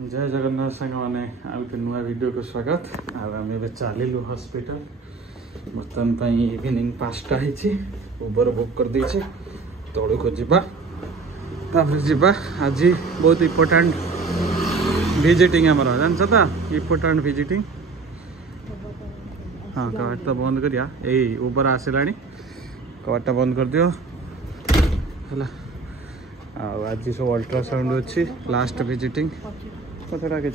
जय जगन्नाथ सांग मैंने आउ गोटे नुआ वीडियो को स्वागत। आम ए चलू हॉस्पिटल बर्तमान इवनिंग 5टा उबर बुक कर देचे तौड़ को जावा आज बहुत इम्पोर्टाट विजिटिंग आम जान इम्पोर्टाट विजिटिंग। हाँ कबाट तो बंद करिया यही उबर आसला कबाटा बंद कर दियो है। आज सब अल्ट्रासाउंड अच्छी लास्ट विजिटिंग कथटा कि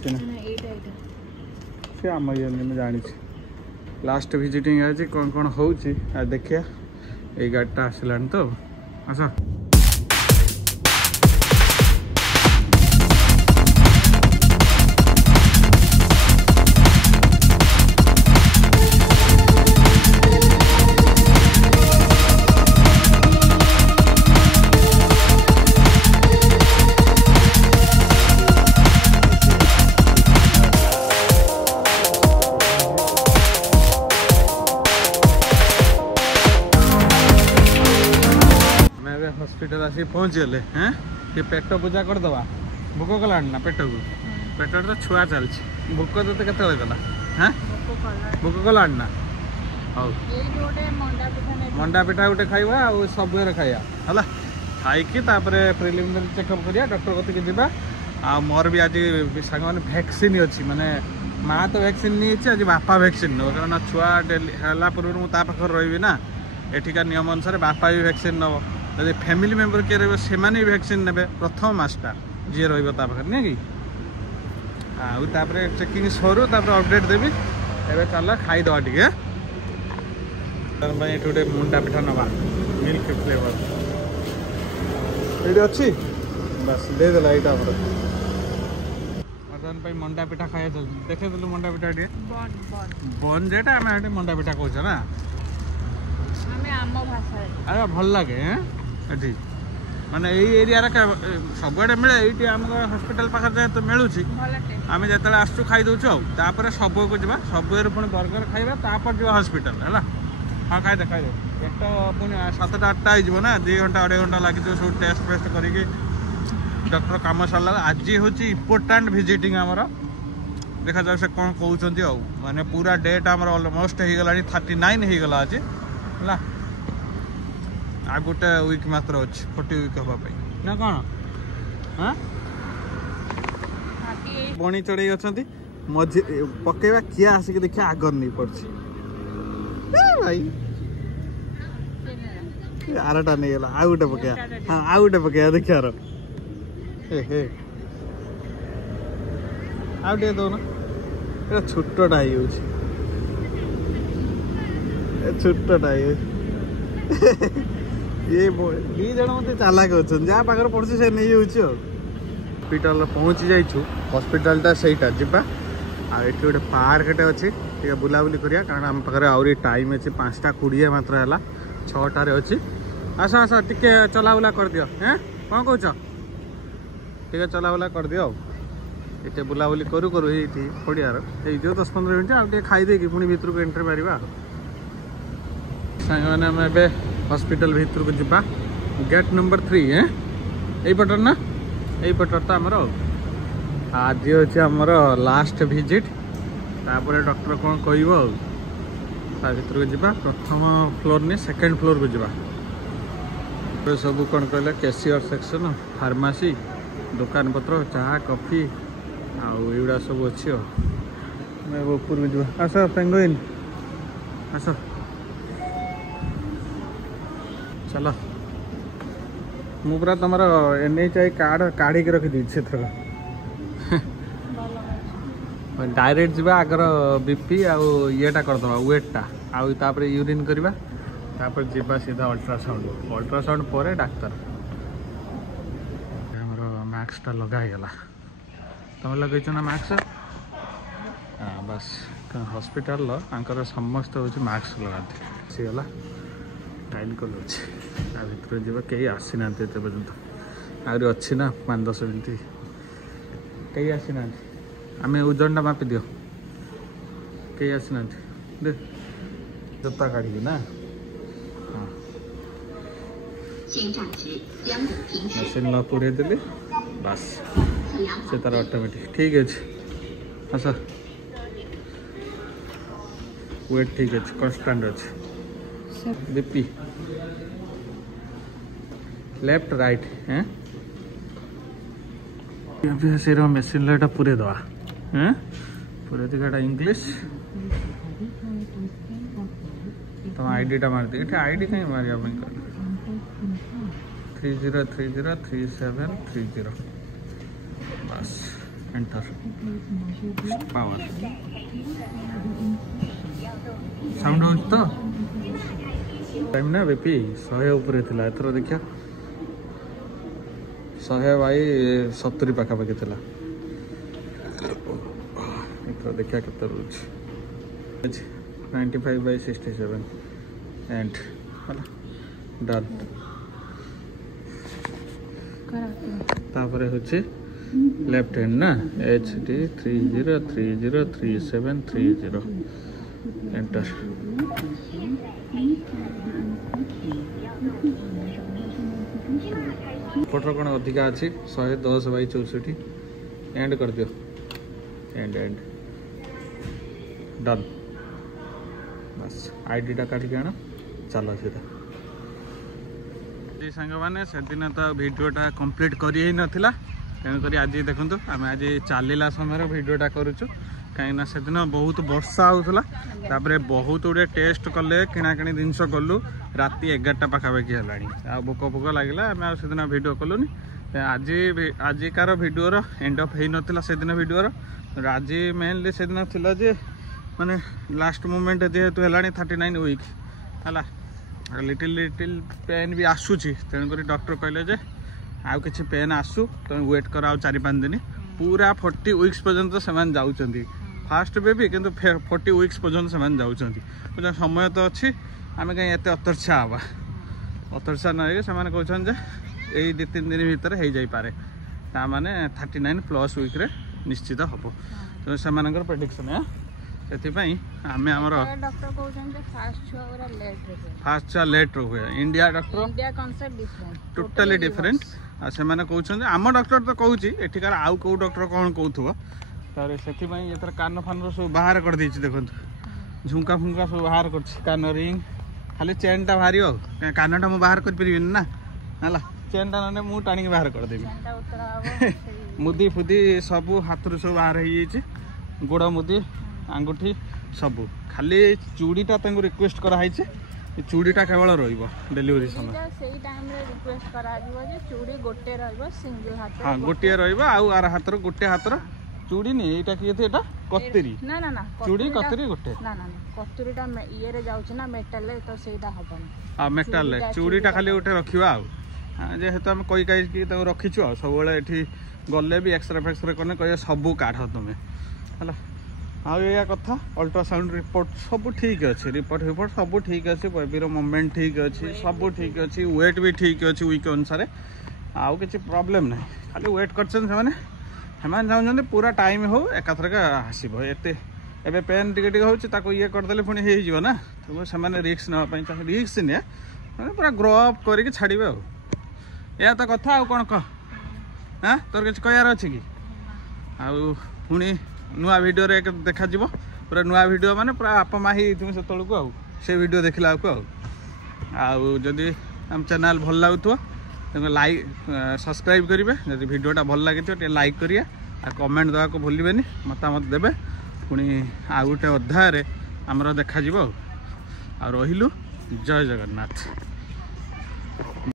आम ये जानी लास्ट विजिटिंग आज कौन कौन हो देखिया ये गाड़ीटा आसला तो आस हॉस्पिटल आसी पहुँच गले हैं ये पेट पूजा करदे भोक कला ना पेट को पेट तो छुआ चलती भोक तो केत गला हाँ भोक कला ना हाँ मंडा पिठा गोटे खाइबा आ सब खाइबा है खाई प्रिलिमिनरी चेकअप करिया डॉक्टर कतिक जावा आ मोर भी आज सांग मैंने वैक्सीन अच्छी माने माँ तो वैक्सीन नहीं आज बापा वैक्सीन नब कारण छुआ है पूर्व मुझे पाखे रही ना एठिका नियम अनुसार बापा भी वैक्सीन नब जब फैमिली मेम्बर किए रही से वैक्सीन ने प्रथम मासटा जी रही नहीं कि चेकिंग सरू अपडेट देवी एवं चल खाईदे टे गोटे मुंडा पिठा नवा मिल्क फ्लेवर ये अच्छी बस देदेला यहाँ बर्तमान मंडा पिठा खाई देखे देलु मंडा पिठा टे बन जेटा आम मंडा पिठा कौच ना अरे भल लगे ये माने एरिया सब मिले ये आम हॉस्पिटल पाखे जाए तो मिलूँ आम जो आसु खाई दौचु आपर सब को जा सब पुणी बर्गर खाइबा तापर जो हॉस्पिटल है। हाँ खाईदे खाईदे एक पुणी 7टा 8टा हो ना 2 घंटा 2.5 घंटा लगे सब टेस्ट फेस्ट करके डॉक्टर कम सरला। आज हूँ इम्पोर्टाट विजिटिंग आमर देखा जाए से कौन कहते माने पूरा डेट आमर अलमोस्ट हो गला 39 हो गला आज है आ गोटे वीक मात्र अच्छे 40 वीक हाँपाई ना कौन हाँ बणी चढ़ई अच्छा मझी पकेवा किए आसिक देखिए आगर नहीं पड़ी भाई आरटा नहीं गला आ गोटे पकेया हाँ आ गोटे पकेया देखिए आर आउ दौन छोटा छोटा ये दी जन मत चालाक अच्छा जहाँ पाखे पड़े से नहीं हॉस्पिटल पहुँची जाइछु हॉस्पिटलटा सहीटा जीवा आठ गोटे पार्कटे अच्छी बुलाबुली करिया कारण आम पाखे आहरी टाइम अच्छी 5:20 मात्र है 6टार अच्छी आस आस टे चलाबुला कर दियो हैं कौन कौच टे चलाबुला कर दियो ये बुलाबुली करू करू ये पड़ियार हो 10-15 मिनट आगे खाईदे पुणी भितर को एंट्री मारिबा सांग मैंने आम हॉस्पिटल भीतर को जा गेट नंबर 3 है यही पटर ना यही पटर तो आमर आज अच्छे आमर लास्ट विजिट तापर डॉक्टर कौन कह भीतर को जा प्रथम फ्लोर नहीं सेकेंड फ्लोर को जा सब कौन कहले कैशियर सेक्शन फार्मासी दुकान पत्र चाह कॉफी आउड़ा सब अच्छी ऊपर को जा आस पेंगुइन आस चलो मु पूरा तुम NHI कार्ड काढ़ी रखी दीजिए थर डायरेक्ट जा आगर बीपी आटा करदे वेटा आउे यूरिन करवा जा सीधा अल्ट्रासाउंड पर डाक्तर आमर मास्कटा लगाईगला तुम लगे ना मास्क हाँ बस हॉस्पिटल समस्त हूँ मास्क लगाते सीगला टाइल कल भर जा कहीं आसी ना पर्यटन आहरी अच्छी ना 5-10 मिनट कहीं आसी ना आम ओजन मापी दियो कहीं आसी ना जोता काढ़ी ना हाँ मेसीन पुरे देली बस से तार ऑटोमेटिक ठीक अच्छे आस वेट ठीक अच्छे कन्स्टांट अच्छे बीपी लेफ्ट राइट हैं से मेसीन लाइटा पूरे दवा हैं पूरे दिखाटा इंग्लिश तुम आईडी टा मार दी आईडी कहीं मारिया 30303730 बस एंटर पावर साउंड हो तो टाइम ना बीपी 100 ऊपर थिला एथरो देखिया 100 भाई 70 पाखापाखि थिला एथरो देखिया केते रोज 95/67 एंड डन तापरे होची लेफ्ट हैंड ना HD 30303730 एंटर फोटो कौन अधिका अच्छी 110/64 एंड कर दियो एंड डन बस आईडी टा काट के आना चलो सीधा सांग मैंने से दिन तो भिडटा कंप्लीट कर ही नाला तेणुक आज देखूँ आम आज चलला समय भिडटा करुचु कहीं से दिन बहुत वर्षा होता बहुत गुड़े टेस्ट कले किणाकिणी जिनस कलु राति 11टा पाखापाखि है भोक भोक लगे आम से दिन भिड कलुनि आज आजिकार भिडर एंड अफ हो नाला से दिन भिडर आज मेनली से दिन थिला जे माने लास्ट मोमेंट जेहेतु है 39 वीक है लिटिल लिटिल पेन भी आसूची तेणुक डॉक्टर कहले जे आउ किसी पेन आसू तुम वेट कर आउ 4-5 दिन पूरा 40 वीक्स पर्यंत से जाऊँगी फास्ट बेबी किंतु 40 वीक्स पर्यंत से जाऊँगी समय तो अच्छी आम कहीं एत अतर्छा हवा अतर्छा नहीं से कहते यही 2-3 दिन भितर हो जापे ताने 39+ वीक्रे निश्चित हम तो से प्रेडिक्शन है से आम आमर फास्ट छुआ लेट हुए इंडिया डॉक्टर टोटाली डिफरेंट आ से कहते आम डॉक्टर तो कहूँ एठिकार आउ कौ डॉक्टर कौन कहूब से कान फान सब बाहर कर देछि देखो झुमका फुमका सब बाहर कर कान रिंग खाली चेन टा बाहर कानटा मुझे बाहर कर ना है चेन टा ना मुझे टाणी बाहर करदेवी मुदी फुदी सब हाथ सब बाहर हो गोड़ मुदी आंगुठी सब खाली चूड़ीटा रिक्वेस्ट कराई चूड़ीटा केवल डेलीवरी समय हाँ गोटे आर हाथर गोटे हाथर चूड़ी नहीं यहाँ किए थे कतरी ना ना ना चूड़ी कतरी गोटे ना ना कतरीटा ये रे जाउछ ना मेटल तो सेटा हबन आ मेटल चूड़ीटा खाली गोटे रखिबा आ जेहेतु हम कई कई कि त रखिछु आ सब बेले एठी गले भी एक्सरे फेक्सरे कने कहे सब काढ तुमे हला आ या कथा अल्ट्रासाउंड रिपोर्ट सब ठीक अच्छे रिपोर्ट सब ठीक अच्छे बेबीर मूवमेंट ठीक अच्छे सब ठीक अच्छे वेट भी ठीक अच्छे वीक अनुसार आउ किसी प्रॉब्लम ना खाली वेट करछन चाहते पूरा टाइम हो एकाथरक आसब एते पेन टिके हो ये करदे पुणी होना तो से रिक्स नापी चाहिए रिक्स नि पूरा ग्रो अप करके छाड़े या तो कथा कौन कह हाँ तोर किसी कहार अच्छे कि पुणी नुआ वीडियो रे देखा पूरा नुआ वीडियो माने पूरा आप माँ ही तुम से वीडियो देखला आदि आम चैनल भल लगुव लाइक सब्सक्राइब करेंगे जब वीडियोटा भल लगे लाइक करिए आ कमेंट देवा को भूलिए मतामत देवे पुणी आ गोटे अध्याय आमर देखा आ रहिलु जय जगन्नाथ।